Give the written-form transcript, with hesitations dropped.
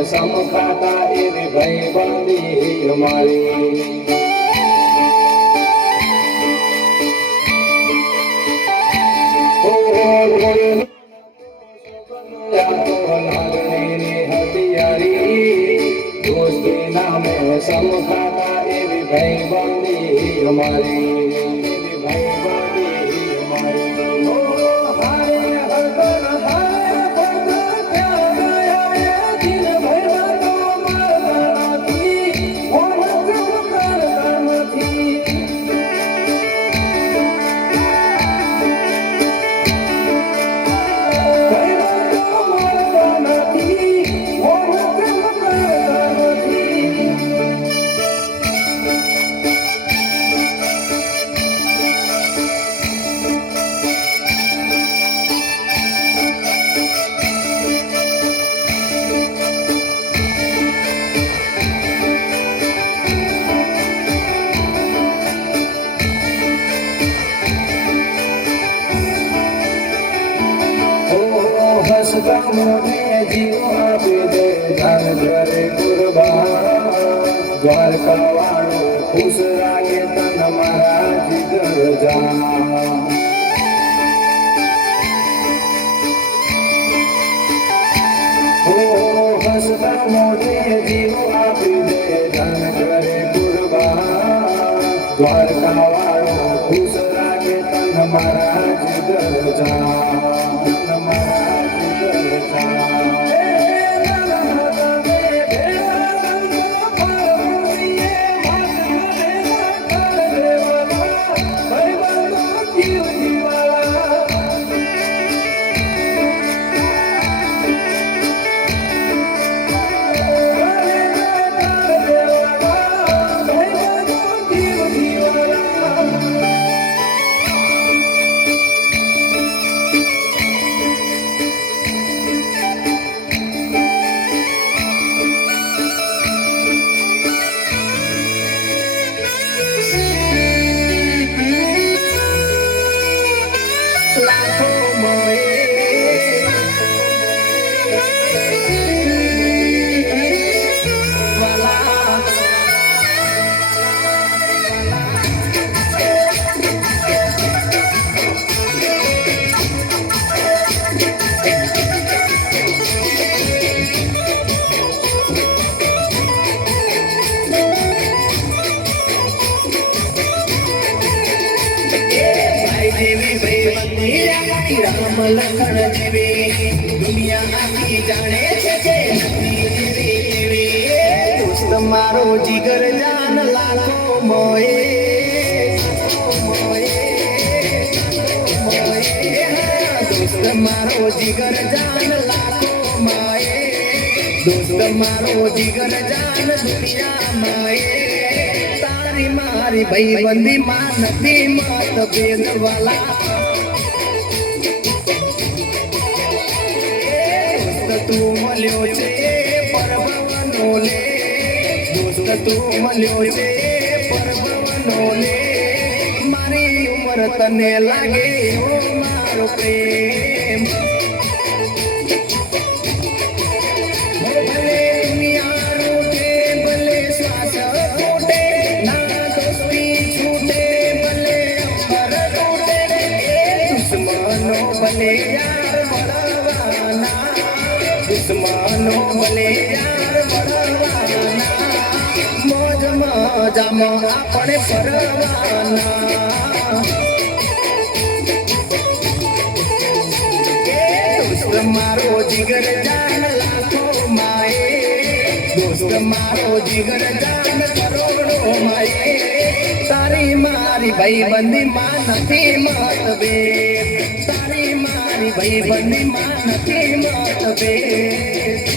સમખાતા એવી ભાઈ બંધી અમારી દોસ્તી નામે સમખાતા એવી ભાઈ બંધી અમારી ભાઈ બંધી અમારી મોને જીવ આપી દે ધન ઘરે કુરબાન દ્વારકા વાળો ખુશ રાખે તન મારા જીગર જાન હસતા મોને જીવ આપી દે ધન ઘરે કુરબાન દ્વારકા વાળો ખુશ રાખે તન મારા જીગર જાન મારા રામ લખણ જેવી દુનિયા આખી જાણે છે દોસ્ત મારો જીગર જાન લાખો મોએ દોસ્ત મારો જીગર જાન લાખો મોએ દોસ્ત મારો જીગર જાન દુનિયા મોએ તારી મારી ભાઈ બંધી માં નથી મત ભેદ વાલા તું મળ્યો છે પરભવનો લે દોસ્ત તું મળ્યો છે પરભવનો લે મારી ઉંમર તને લાગે ઓ મારો પ્રેમ ભલે દુનિયાનું કે ભલે શ્વાસ ફૂટે ના દોસ્તી છૂટે ભલે અમર તૂટે દુશ્મનો ભલે યાર મળવાના દુશ્મનો ભલે યાર મળવાના મોજ મજામાં આપણે ફરવાના દોસ્ત મારો જીગર જાન લાખો માએ દોસ્ત મારો જીગર જાન કરોડો માએ તારી મારી ભાઈ બંધી માં નથી મતભેદ તારી મારી ભાઈ બંધી માં નથી મતભેદ